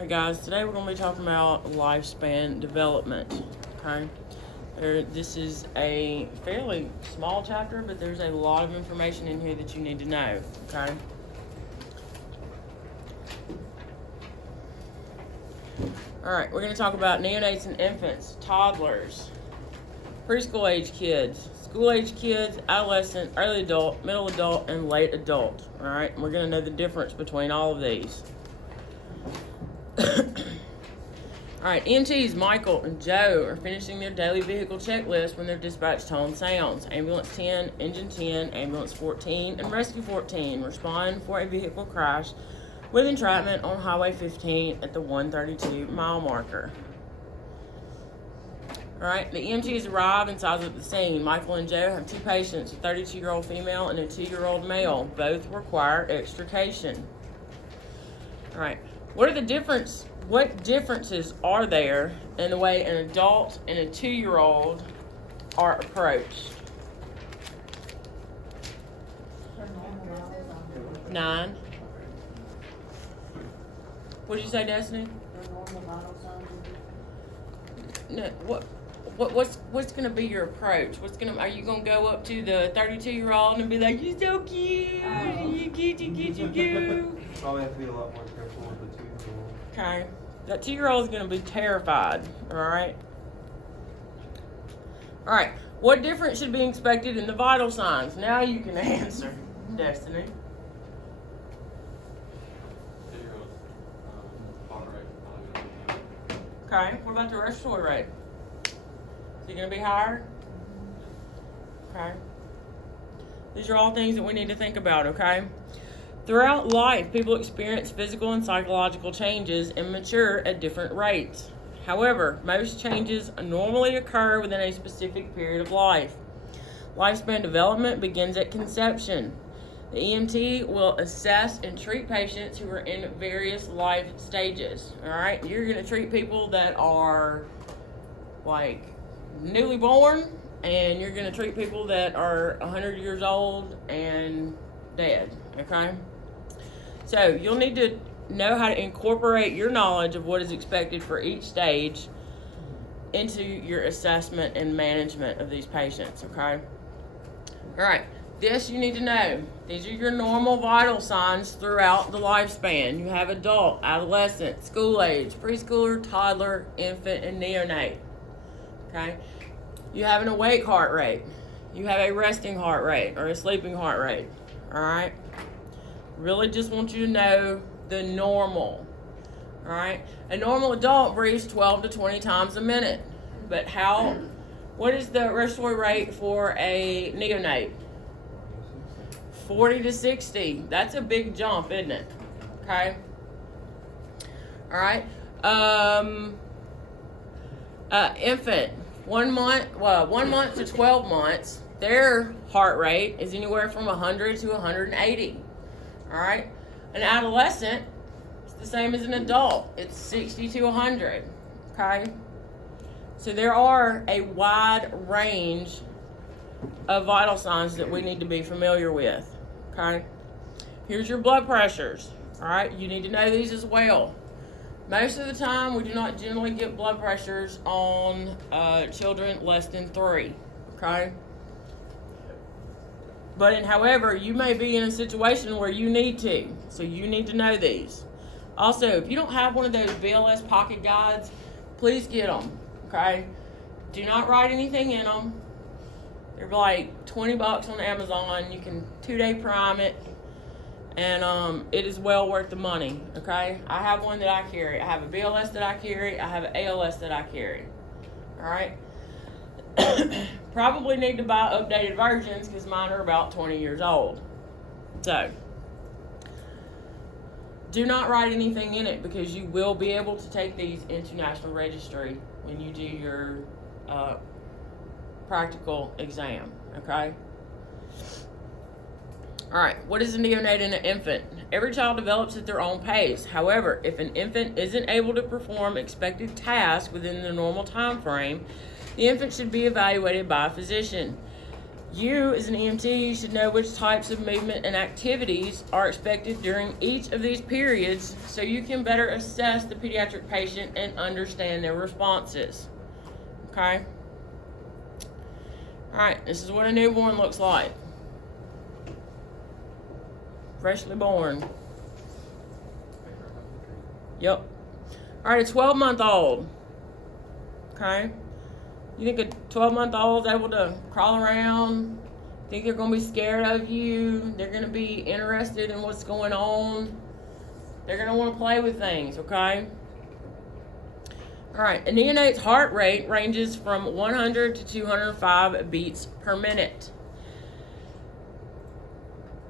Alright guys, today we're going to be talking about lifespan development, okay? This is a fairly small chapter, but there's a lot of information in here that you need to know, okay? Alright, we're going to talk about neonates and infants, toddlers, preschool age kids, school age kids, adolescent, early adult, middle adult, and late adult, alright? We're going to know the difference between all of these. Alright, EMTs Michael and Joe are finishing their daily vehicle checklist when their dispatch tone sounds. Ambulance 10, Engine 10, Ambulance 14, and Rescue 14 respond for a vehicle crash with entrapment on Highway 15 at the 132 mile marker. Alright, the EMTs arrive and size up the scene. Michael and Joe have two patients, a 32-year-old female and a 2-year-old male. Both require extrication. Alright, what differences are there in the way an adult and a 2-year-old are approached? 9. What did you say, Destiny? No, what's gonna be your approach? Are you gonna go up to the 32-year-old and be like, "You're so cute, you cute"? Probably have to be a lot more careful with the 2-year-old. Okay, that 2-year-old is gonna be terrified. All right. All right. What difference should be expected in the vital signs? Now you can answer, Destiny. 2-year-old's heart rate probably gonna be Okay. What about the respiratory rate? Is it gonna be higher? Okay. These are all things that we need to think about. Okay. Throughout life, people experience physical and psychological changes and mature at different rates. However, most changes normally occur within a specific period of life. Lifespan development begins at conception. The EMT will assess and treat patients who are in various life stages. All right, you're going to treat people that are like newly born, and you're going to treat people that are 100 years old and dead. Okay. So you'll need to know how to incorporate your knowledge of what is expected for each stage into your assessment and management of these patients, okay? All right, this you need to know. These are your normal vital signs throughout the lifespan. You have adult, adolescent, school age, preschooler, toddler, infant, and neonate, okay? You have an awake heart rate. You have a resting heart rate or a sleeping heart rate, all right? Really just want you to know the normal, all right? A normal adult breathes 12 to 20 times a minute, but what is the respiratory rate for a neonate? 40 to 60. That's a big jump, isn't it? Okay. All right. Infant, 1 month to 12 months, their heart rate is anywhere from 100 to 180. All right, an adolescent is the same as an adult. It's 60 to 100, okay? So there are a wide range of vital signs that we need to be familiar with, okay? Here's your blood pressures, all right? You need to know these as well. Most of the time, we do not generally get blood pressures on children less than 3, okay? But however, you may be in a situation where you need to, so you need to know these. Also, if you don't have one of those BLS pocket guides, please get them, okay? Do not write anything in them. They're like $20 on Amazon. You can 2-day prime it, and it is well worth the money, okay? I have one that I carry. I have a BLS that I carry. I have an ALS that I carry, all right? Probably need to buy updated versions because mine are about 20 years old. So, do not write anything in it because you will be able to take these into National Registry when you do your practical exam, okay? All right, what is a neonate and an infant? Every child develops at their own pace. However, if an infant isn't able to perform expected tasks within the normal time frame, the infant should be evaluated by a physician. You, as an EMT, should know which types of movement and activities are expected during each of these periods so you can better assess the pediatric patient and understand their responses. Okay? Alright, this is what a newborn looks like. Freshly born. Yep. Alright, a 12-month-old. Okay? You think a 12-month-old is able to crawl around? Think they're going to be scared of you? They're going to be interested in what's going on? They're going to want to play with things, okay? Alright, a neonate's heart rate ranges from 100 to 205 beats per minute.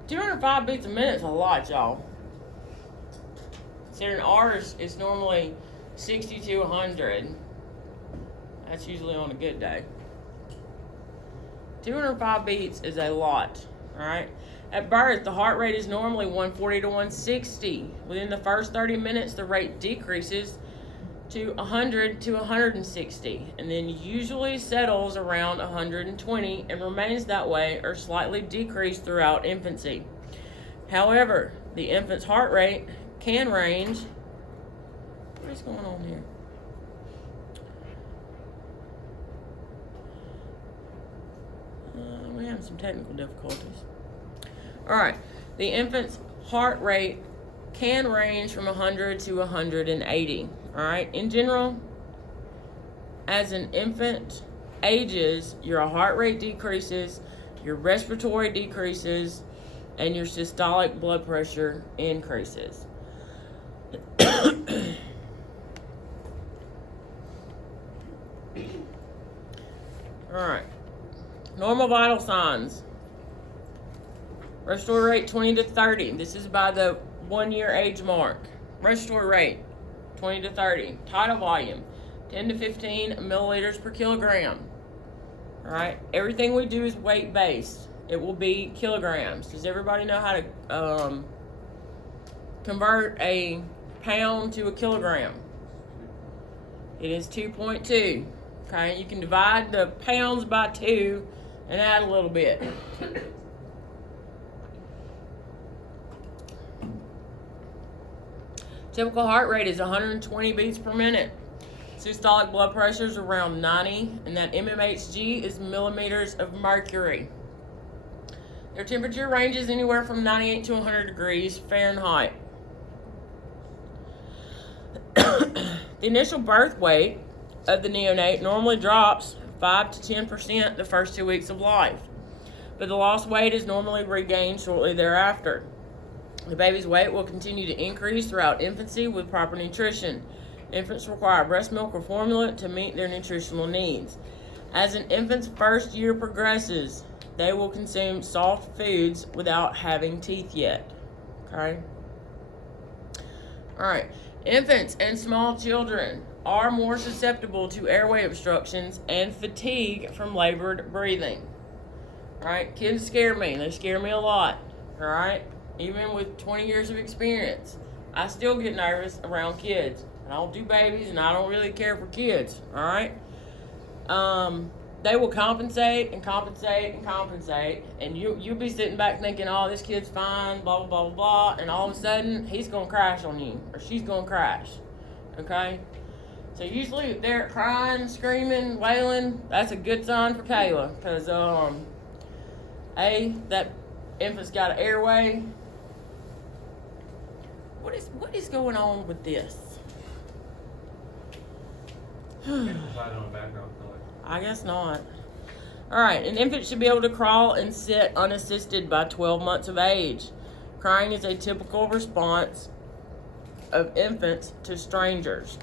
205 beats a minute is a lot, y'all. Considering ours is normally 60 to 100. That's usually on a good day. 205 beats is a lot, alright? At birth, the heart rate is normally 140 to 160. Within the first 30 minutes, the rate decreases to 100 to 160, and then usually settles around 120 and remains that way or slightly decreased throughout infancy. However, the infant's heart rate can range. What is going on here? We're having some technical difficulties. Alright, the infant's heart rate can range from 100 to 180. Alright, in general, as an infant ages, your heart rate decreases, your respiratory decreases, and your systolic blood pressure increases. Alright. Normal vital signs. Respiratory rate 20 to 30. This is by the 1 year age mark. Respiratory rate 20 to 30. Tidal volume 10 to 15 milliliters per kilogram. Alright. Everything we do is weight based. It will be kilograms. Does everybody know how to convert a pound to a kilogram? It is 2.2. Okay. You can divide the pounds by 2 and add a little bit. Typical heart rate is 120 beats per minute. Systolic blood pressure is around 90, and that mmHg is millimeters of mercury. Their temperature ranges anywhere from 98 to 100 degrees Fahrenheit. The initial birth weight of the neonate normally drops 5 to 10% the first 2 weeks of life, but the lost weight is normally regained shortly thereafter. The baby's weight will continue to increase throughout infancy with proper nutrition. Infants require breast milk or formula to meet their nutritional needs. As an infant's first year progresses, they will consume soft foods without having teeth yet. Okay? Alright. Infants and small children are more susceptible to airway obstructions and fatigue from labored breathing. Alright? Kids scare me. They scare me a lot. Alright? Even with 20 years of experience, I still get nervous around kids. I don't do babies, and I don't really care for kids, all right? They will compensate and compensate and compensate, and you'll be sitting back thinking, oh, this kid's fine, blah, blah, blah, blah, blah, and all of a sudden, he's going to crash on you, or she's going to crash, okay? So usually if they're crying, screaming, wailing, that's a good sign for Kayla, because, that infant's got an airway. What is going on with this? I guess not. Alright, an infant should be able to crawl and sit unassisted by 12 months of age. Crying is a typical response of infants to strangers.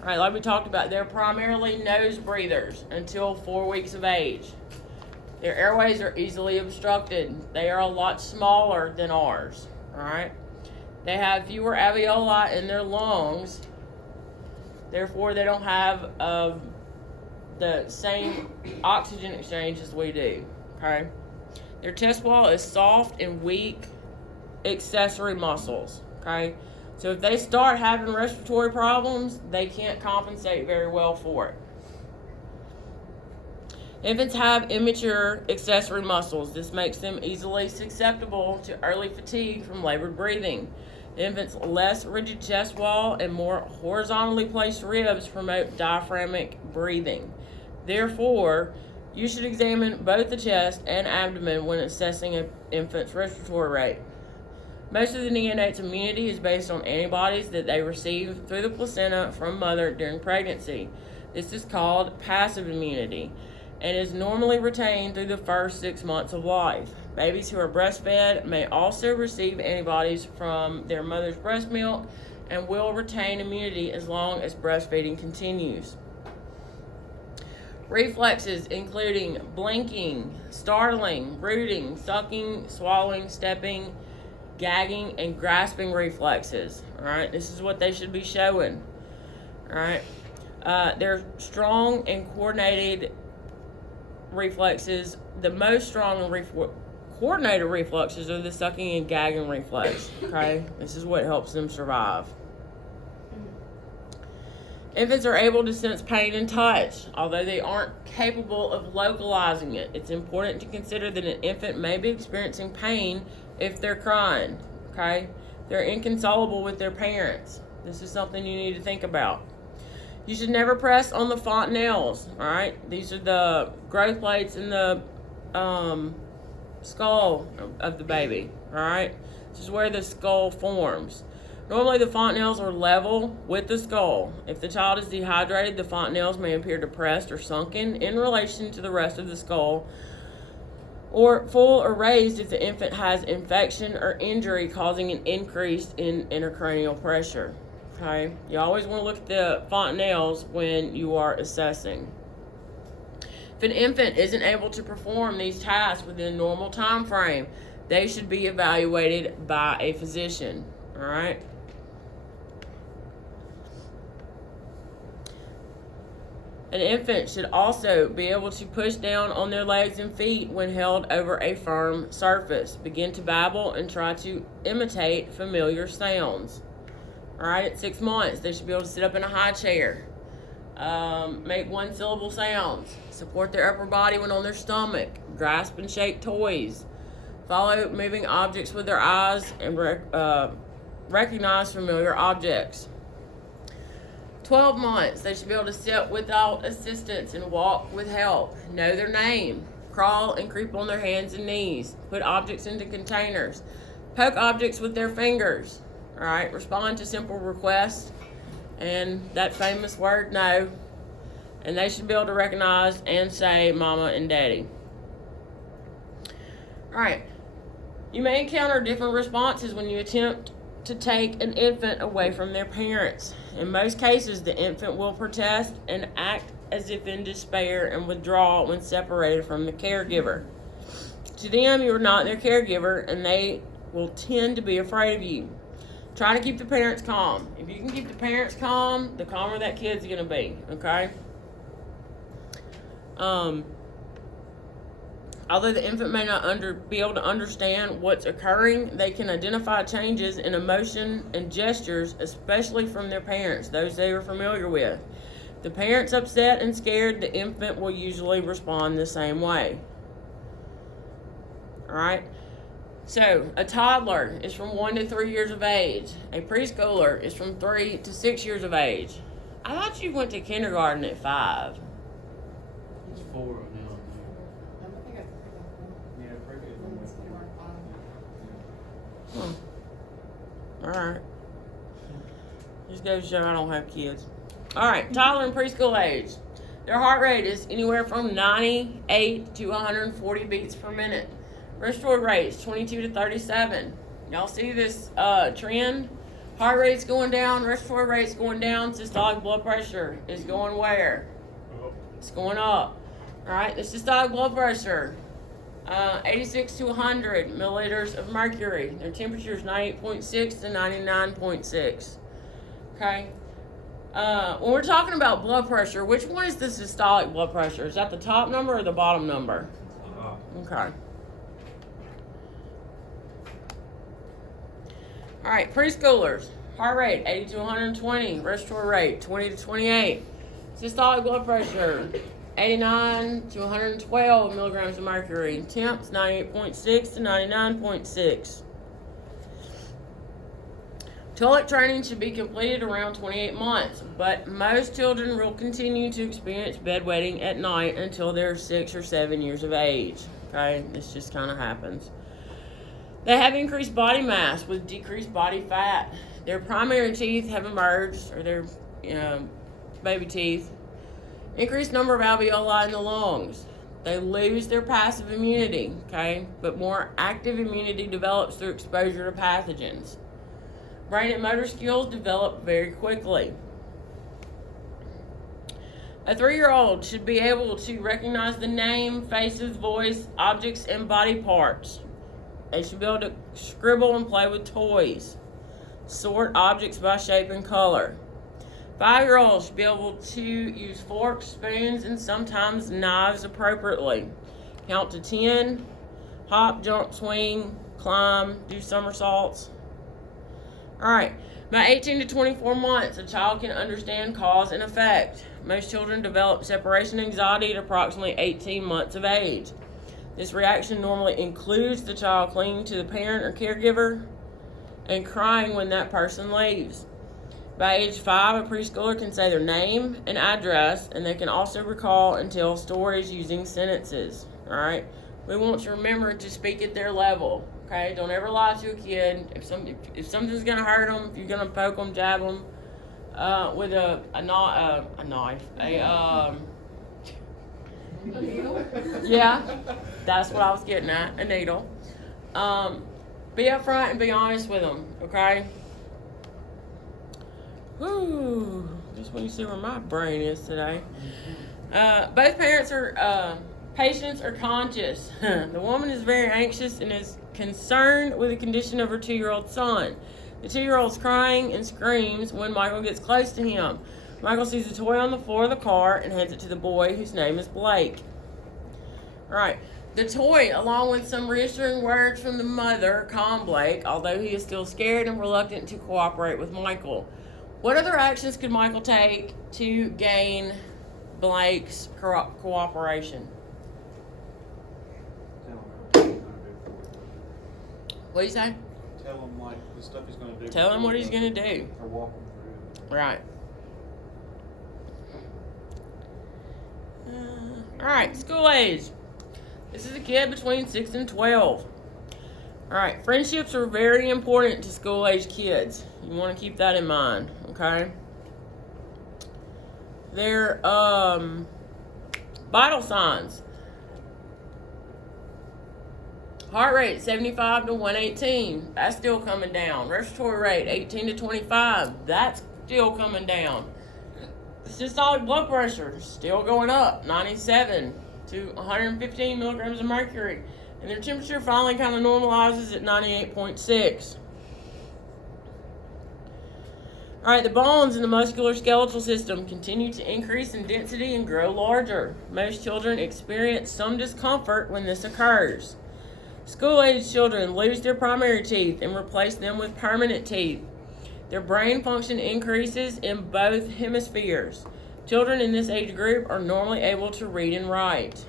Alright, like we talked about, they're primarily nose breathers until 4 weeks of age. Their airways are easily obstructed. They are a lot smaller than ours. Alright? They have fewer alveoli in their lungs. Therefore, they don't have the same oxygen exchange as we do. Okay? Their chest wall is soft and weak accessory muscles. Okay? So if they start having respiratory problems, they can't compensate very well for it. Infants have immature accessory muscles. This makes them easily susceptible to early fatigue from labored breathing. The infant's less rigid chest wall and more horizontally placed ribs promote diaphragmatic breathing. Therefore, you should examine both the chest and abdomen when assessing an infant's respiratory rate. Most of the neonate's immunity is based on antibodies that they receive through the placenta from mother during pregnancy. This is called passive immunity and is normally retained through the first 6 months of life. Babies who are breastfed may also receive antibodies from their mother's breast milk and will retain immunity as long as breastfeeding continues. Reflexes including blinking, startling, rooting, sucking, swallowing, stepping, gagging, and grasping reflexes. Alright, this is what they should be showing. Alright, they're strong and coordinated reflexes. The most strong and coordinated reflexes are the sucking and gagging reflex. Okay, this is what helps them survive. Infants are able to sense pain and touch, although they aren't capable of localizing it. It's important to consider that an infant may be experiencing pain if they're crying. Okay, they're inconsolable with their parents. This is something you need to think about. You should never press on the fontanelles. All right, these are the growth plates in the skull of the baby. All right, this is where the skull forms. Normally, the fontanelles are level with the skull. If the child is dehydrated, the fontanelles may appear depressed or sunken in relation to the rest of the skull, or full or raised if the infant has infection or injury causing an increase in intracranial pressure. Okay, you always want to look at the fontanelles when you are assessing. If an infant isn't able to perform these tasks within a normal time frame, they should be evaluated by a physician. All right. An infant should also be able to push down on their legs and feet when held over a firm surface, begin to babble, and try to imitate familiar sounds. All right, at 6 months, they should be able to sit up in a high chair, make one-syllable sounds, support their upper body when on their stomach, grasp and shake toys, follow moving objects with their eyes, and recognize familiar objects. 12 months, they should be able to sit without assistance and walk with help, know their name, crawl and creep on their hands and knees, put objects into containers, poke objects with their fingers, all right, respond to simple requests, and that famous word, no, and they should be able to recognize and say mama and daddy. All right, you may encounter different responses when you attempt to take an infant away from their parents. In most cases, the infant will protest and act as if in despair and withdraw when separated from the caregiver. To them, you are not their caregiver, and they will tend to be afraid of you. Try to keep the parents calm. If you can keep the parents calm, the calmer that kid's going to be, okay? Although the infant may not be able to understand what's occurring, they can identify changes in emotion and gestures, especially from their parents, those they are familiar with. If the parent's upset and scared, the infant will usually respond the same way. All right? So, a toddler is from 1 to 3 years of age. A preschooler is from 3 to 6 years of age. I thought you went to kindergarten at 5. It's 4 now. Yeah, pretty good. Alright. Just goes to show I don't have kids. Alright, toddler and preschool age. Their heart rate is anywhere from 98 to 140 beats per minute. Respiratory rates 22 to 37. Y'all see this trend? Heart rate's going down, respiratory rate's going down, systolic blood pressure is going where? It's going up. Alright, the systolic blood pressure, 86 to 100 milliliters of mercury. Their temperature is 98.6 to 99.6. Okay? When we're talking about blood pressure, which one is the systolic blood pressure? Is that the top number or the bottom number? Okay. All right, preschoolers, heart rate 80 to 120, respiratory rate 20 to 28, systolic blood pressure 89 to 112 milligrams of mercury. Temps 98.6 to 99.6. Toilet training should be completed around 28 months, but most children will continue to experience bedwetting at night until they're 6 or 7 years of age. Okay, this just kind of happens. They have increased body mass with decreased body fat. Their primary teeth have emerged, or their baby teeth. Increased number of alveoli in the lungs. They lose their passive immunity, okay, but more active immunity develops through exposure to pathogens. Brain and motor skills develop very quickly. A 3-year-old should be able to recognize the name, faces, voice, objects, and body parts. They should be able to scribble and play with toys. Sort objects by shape and color. 5-year-olds should be able to use forks, spoons, and sometimes knives appropriately. Count to 10. Hop, jump, swing, climb, do somersaults. Alright, by 18 to 24 months, a child can understand cause and effect. Most children develop separation anxiety at approximately 18 months of age. This reaction normally includes the child clinging to the parent or caregiver and crying when that person leaves. By age 5, a preschooler can say their name and address, and they can also recall and tell stories using sentences. Alright, we want to remember to speak at their level. Okay, don't ever lie to a kid. If something's gonna hurt them, if you're gonna poke them, jab them with a knife, A needle? yeah, that's what I was getting at, a needle. Be upfront and be honest with them. Okay. Whoo! Just when you see where my brain is today. Both parents are patients are conscious. The woman is very anxious and is concerned with the condition of her 2-year-old son. The 2-year-old's crying and screams when Michael gets close to him. Michael sees a toy on the floor of the car and hands it to the boy, whose name is Blake. Alright, the toy, along with some reassuring words from the mother, calm Blake, although he is still scared and reluctant to cooperate with Michael. What other actions could Michael take to gain Blake's cooperation? What do you say? Tell him like the stuff he's gonna do. Tell him what he's gonna do. Or walk him through. Right. Alright, school age. This is a kid between 6 and 12. Alright, friendships are very important to school age kids. You want to keep that in mind, okay? Their vital signs. Heart rate 75 to 118. That's still coming down. Respiratory rate 18 to 25. That's still coming down. Systolic blood pressure still going up. 97 to 115 milligrams of mercury. And their temperature finally kind of normalizes at 98.6. Alright, the bones in the musculoskeletal system continue to increase in density and grow larger. Most children experience some discomfort when this occurs. School-age children lose their primary teeth and replace them with permanent teeth. Their brain function increases in both hemispheres. Children in this age group are normally able to read and write.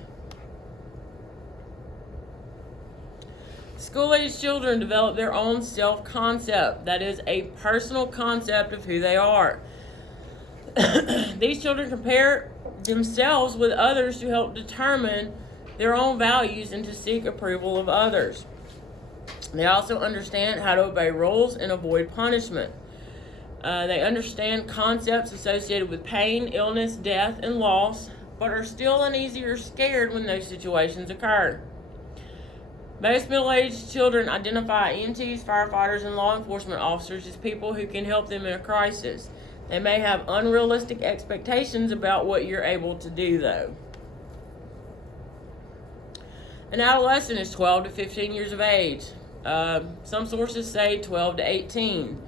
School-age children develop their own self-concept, that is, a personal concept of who they are. These children compare themselves with others to help determine their own values and to seek approval of others. They also understand how to obey rules and avoid punishment. They understand concepts associated with pain, illness, death, and loss, but are still uneasy or scared when those situations occur. Most middle-aged children identify EMTs, firefighters, and law enforcement officers as people who can help them in a crisis. They may have unrealistic expectations about what you're able to do, though. An adolescent is 12 to 15 years of age. Some sources say 12 to 18.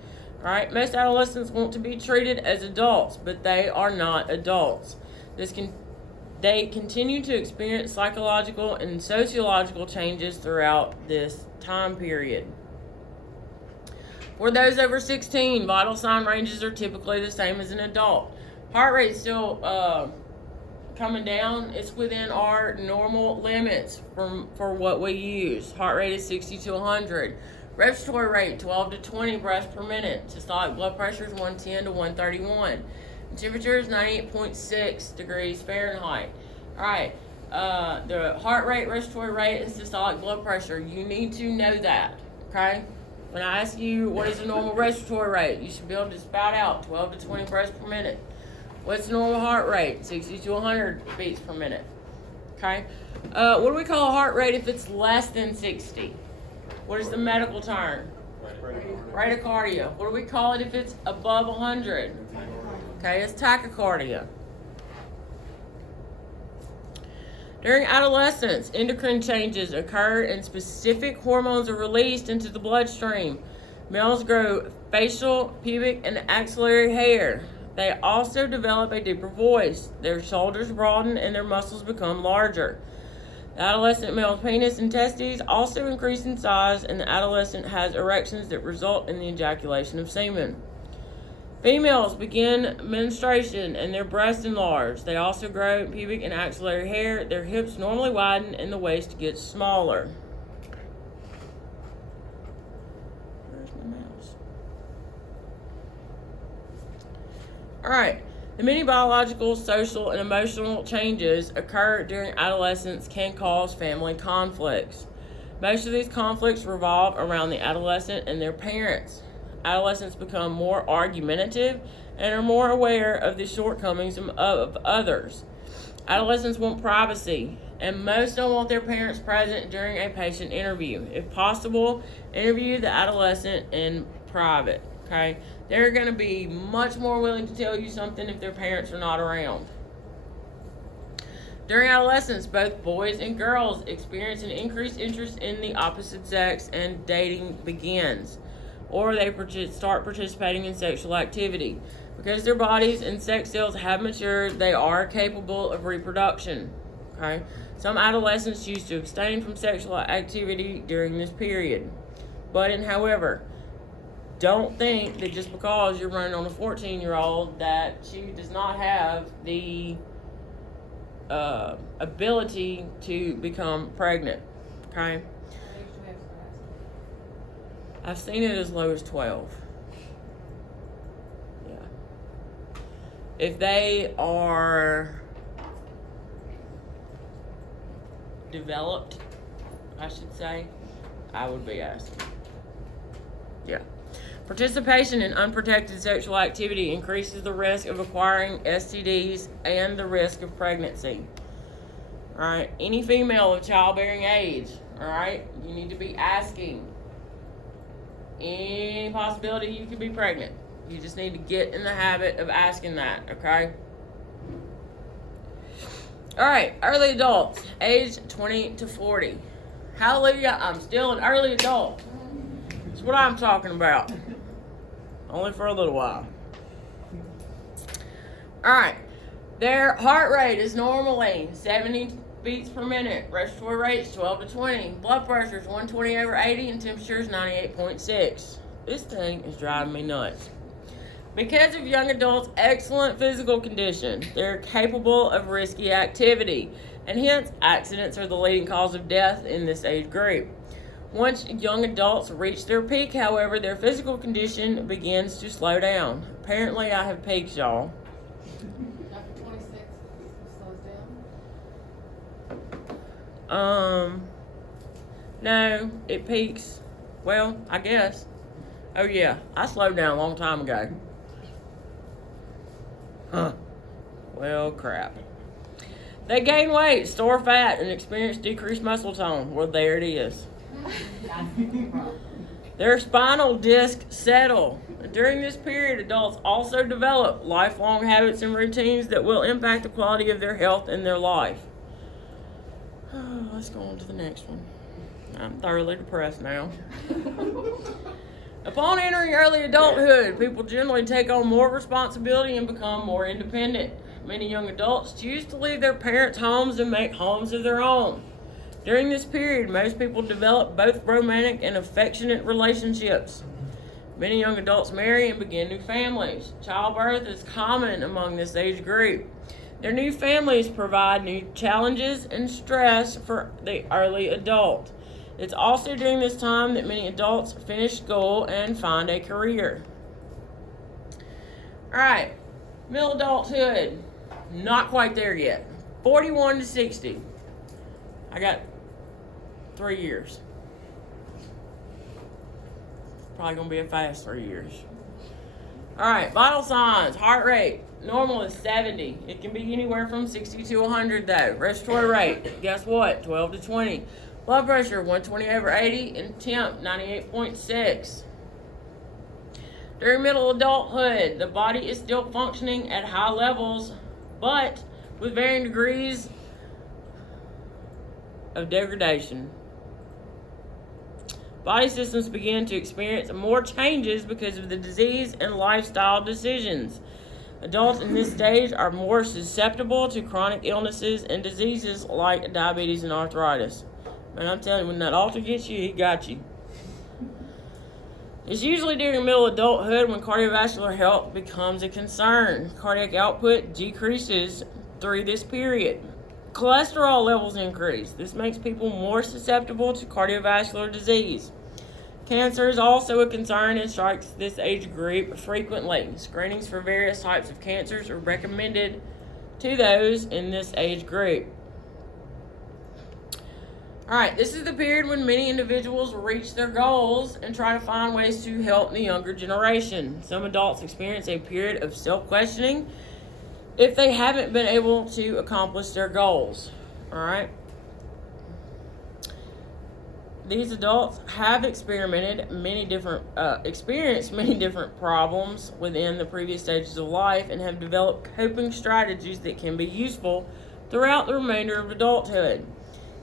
Right? Most adolescents want to be treated as adults, but they are not adults. They continue to experience psychological and sociological changes throughout this time period. For those over 16, vital sign ranges are typically the same as an adult. Heart rate still coming down. It's within our normal limits for what we use. Heart rate is 60 to 100. Respiratory rate 12 to 20 breaths per minute. Systolic blood pressure is 110 to 131. Temperature is 98.6 degrees Fahrenheit. All right. The heart rate, respiratory rate, and systolic blood pressure. You need to know that. Okay. When I ask you what is the normal respiratory rate, you should be able to spout out 12 to 20 breaths per minute. What's the normal heart rate? 60 to 100 beats per minute. Okay? What do we call a heart rate if it's less than 60? What is the medical term? Bradycardia. What do we call it if it's above 100? Okay, it's tachycardia. During adolescence, endocrine changes occur and specific hormones are released into the bloodstream. Males grow facial, pubic, and axillary hair. They also develop a deeper voice. Their shoulders broaden and their muscles become larger. The adolescent male's penis and testes also increase in size, and the adolescent has erections that result in the ejaculation of semen. Females begin menstruation and their breasts enlarge. They also grow pubic and axillary hair. Their hips normally widen and the waist gets smaller. Where's my mouse? All right. The many biological, social, and emotional changes occur during adolescence can cause family conflicts. Most of these conflicts revolve around the adolescent and their parents. Adolescents become more argumentative and are more aware of the shortcomings of others. Adolescents want privacy, and most don't want their parents present during a patient interview. If possible, interview the adolescent in private. Okay? They're going to be much more willing to tell you something if their parents are not around. During adolescence, both boys and girls experience an increased interest in the opposite sex and dating begins. Or they start participating in sexual activity. Because their bodies and sex cells have matured, they are capable of reproduction. Okay? Some adolescents choose to abstain from sexual activity during this period. However, don't think that just because you're running on a 14-year-old that she does not have the ability to become pregnant. Okay? I've seen it as low as 12. Yeah. If they are developed, I should say, I would be asking. Yeah. Participation in unprotected sexual activity increases the risk of acquiring STDs and the risk of pregnancy. All right. Any female of childbearing age, all right, you need to be asking any possibility you could be pregnant. You just need to get in the habit of asking that, okay? All right, early adults, age 20 to 40. Hallelujah, I'm still an early adult. That's what I'm talking about. Only for a little while. All right, their heart rate is normally 70 beats per minute. Respiratory rate is 12 to 20. Blood pressure is 120/80 and temperature is 98.6. This thing is driving me nuts. Because of young adults' excellent physical condition, they're capable of risky activity, and hence accidents are the leading cause of death in this age group. Once young adults reach their peak, however, their physical condition begins to slow down. Apparently, I have peaks, y'all. After 26, it slows down? No, it peaks. Well, I guess. Oh yeah, I slowed down a long time ago. Huh. Well, crap. They gain weight, store fat, and experience decreased muscle tone. Well, there it is. Their spinal discs settle. During this period, adults also develop lifelong habits and routines that will impact the quality of their health and their life. Let's go on to the next one. I'm thoroughly depressed now. Upon entering early adulthood, people generally take on more responsibility and become more independent. Many young adults choose to leave their parents' homes and make homes of their own. During this period, most people develop both romantic and affectionate relationships. Many young adults marry and begin new families. Childbirth is common among this age group. Their new families provide new challenges and stress for the early adult. It's also during this time that many adults finish school and find a career. All right, middle adulthood, not quite there yet. 41 to 60. I got 3 years. Probably gonna be a fast 3 years. All right, vital signs, heart rate. Normal is 70. It can be anywhere from 60 to 100 though. Respiratory rate, guess what? 12 to 20. Blood pressure, 120/80, and temp, 98.6. During middle adulthood, the body is still functioning at high levels, but with varying degrees of degradation. Body systems begin to experience more changes because of the disease and lifestyle decisions. Adults in this stage are more susceptible to chronic illnesses and diseases like diabetes and arthritis. And I'm telling you, when that altar gets you, he got you. It's usually during middle adulthood when cardiovascular health becomes a concern. Cardiac output decreases through this period. Cholesterol levels increase. This makes people more susceptible to cardiovascular disease. Cancer is also a concern and strikes this age group frequently. Screenings for various types of cancers are recommended to those in this age group. All right, this is the period when many individuals reach their goals and try to find ways to help the younger generation. Some adults experience a period of self-questioning if they haven't been able to accomplish their goals. All right. These adults have experienced many different problems within the previous stages of life and have developed coping strategies that can be useful throughout the remainder of adulthood.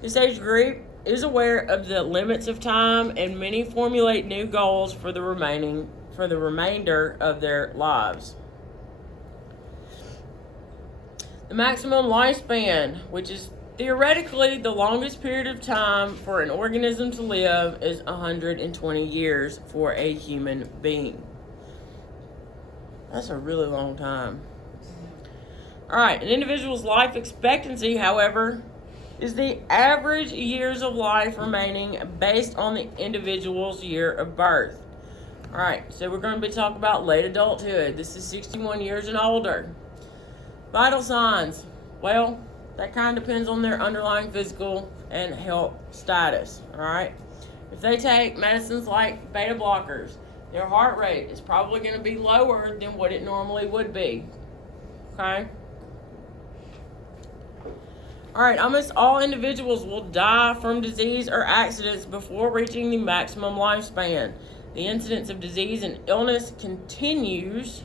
This age group is aware of the limits of time, and many formulate new goals for the remainder of their lives. The maximum lifespan, which is theoretically the longest period of time for an organism to live, is 120 years for a human being. That's a really long time. All right, an individual's life expectancy, however, is the average years of life remaining based on the individual's year of birth. All right, so we're going to be talking about late adulthood. This is 61 years and older. Vital signs. Well, that kind of depends on their underlying physical and health status. All right. If they take medicines like beta blockers, their heart rate is probably going to be lower than what it normally would be. Okay. All right, almost all individuals will die from disease or accidents before reaching the maximum lifespan. The incidence of disease and illness continues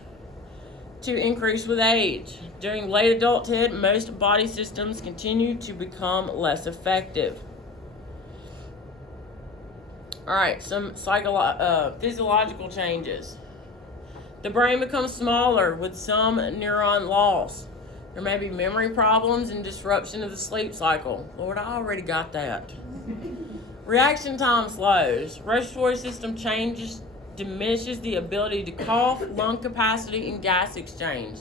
to increase with age. During late adulthood, most body systems continue to become less effective. All right, some physiological changes. The brain becomes smaller with some neuron loss. There may be memory problems and disruption of the sleep cycle. Lord, I already got that. Reaction time slows. Respiratory system changes, diminishes the ability to cough, lung capacity, and gas exchange.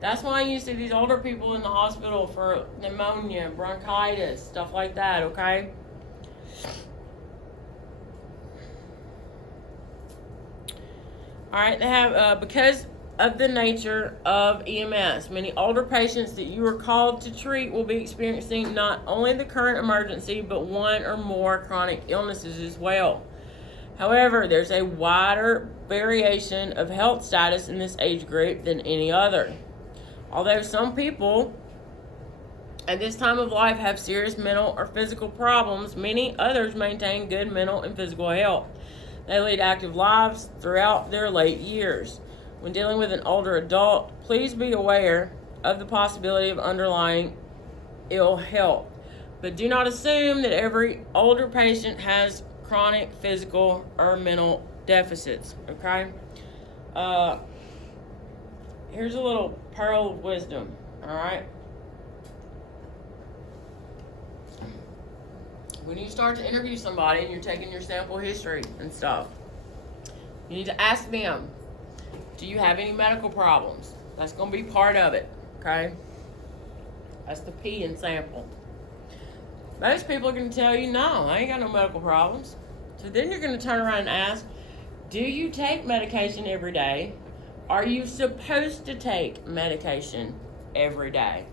That's why you see these older people in the hospital for pneumonia, bronchitis, stuff like that, okay? All right, they have, because of the nature of EMS, many older patients that you are called to treat will be experiencing not only the current emergency, but one or more chronic illnesses as well. However, there's a wider variation of health status in this age group than any other. Although some people at this time of life have serious mental or physical problems, many others maintain good mental and physical health. They lead active lives throughout their late years. When dealing with an older adult, please be aware of the possibility of underlying ill health. But do not assume that every older patient has chronic physical or mental deficits, okay? Here's a little pearl of wisdom, all right? When you start to interview somebody and you're taking your sample history and stuff, you need to ask them, do you have any medical problems? That's going to be part of it, okay? That's the P in sample. Most people are going to tell you, no, I ain't got no medical problems. So then you're going to turn around and ask, do you take medication every day? Are you supposed to take medication every day?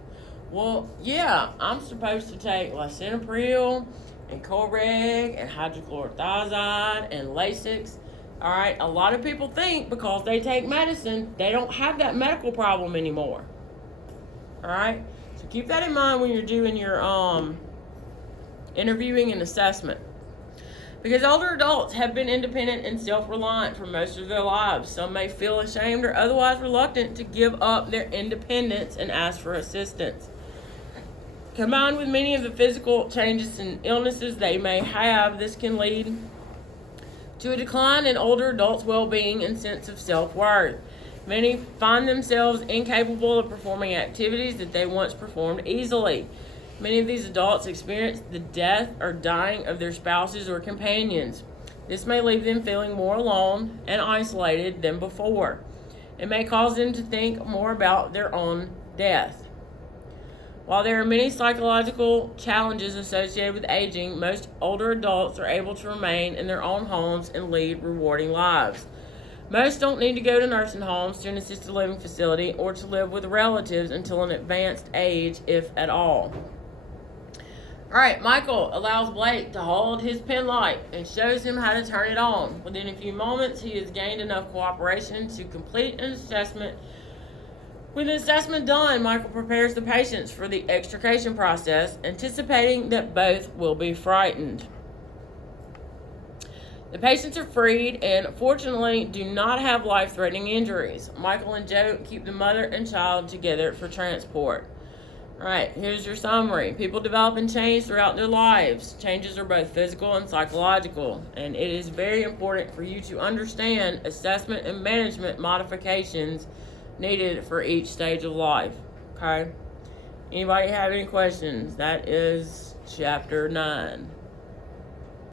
Well, yeah, I'm supposed to take lisinopril and Coreg and hydrochlorothiazide and Lasix. All right, a lot of people think because they take medicine, they don't have that medical problem anymore. All right, so keep that in mind when you're doing your interviewing and assessment. Because older adults have been independent and self-reliant for most of their lives. Some may feel ashamed or otherwise reluctant to give up their independence and ask for assistance. Combined with many of the physical changes and illnesses they may have, this can lead to a decline in older adults' well-being and sense of self-worth. Many find themselves incapable of performing activities that they once performed easily. Many of these adults experience the death or dying of their spouses or companions. This may leave them feeling more alone and isolated than before. It may cause them to think more about their own death. While there are many psychological challenges associated with aging, most older adults are able to remain in their own homes and lead rewarding lives. Most don't need to go to nursing homes, to an assisted living facility, or to live with relatives until an advanced age, if at all. All right, Michael allows Blake to hold his pen light and shows him how to turn it on. Within a few moments, he has gained enough cooperation to complete an assessment. With the assessment done, Michael prepares the patients for the extrication process, anticipating that both will be frightened. The patients are freed and, fortunately, do not have life-threatening injuries. Michael and Joe keep the mother and child together for transport. All right, here's your summary. People develop and change throughout their lives. Changes are both physical and psychological, and it is very important for you to understand assessment and management modifications needed for each stage of life. Okay? Anybody have any questions? That is chapter 9.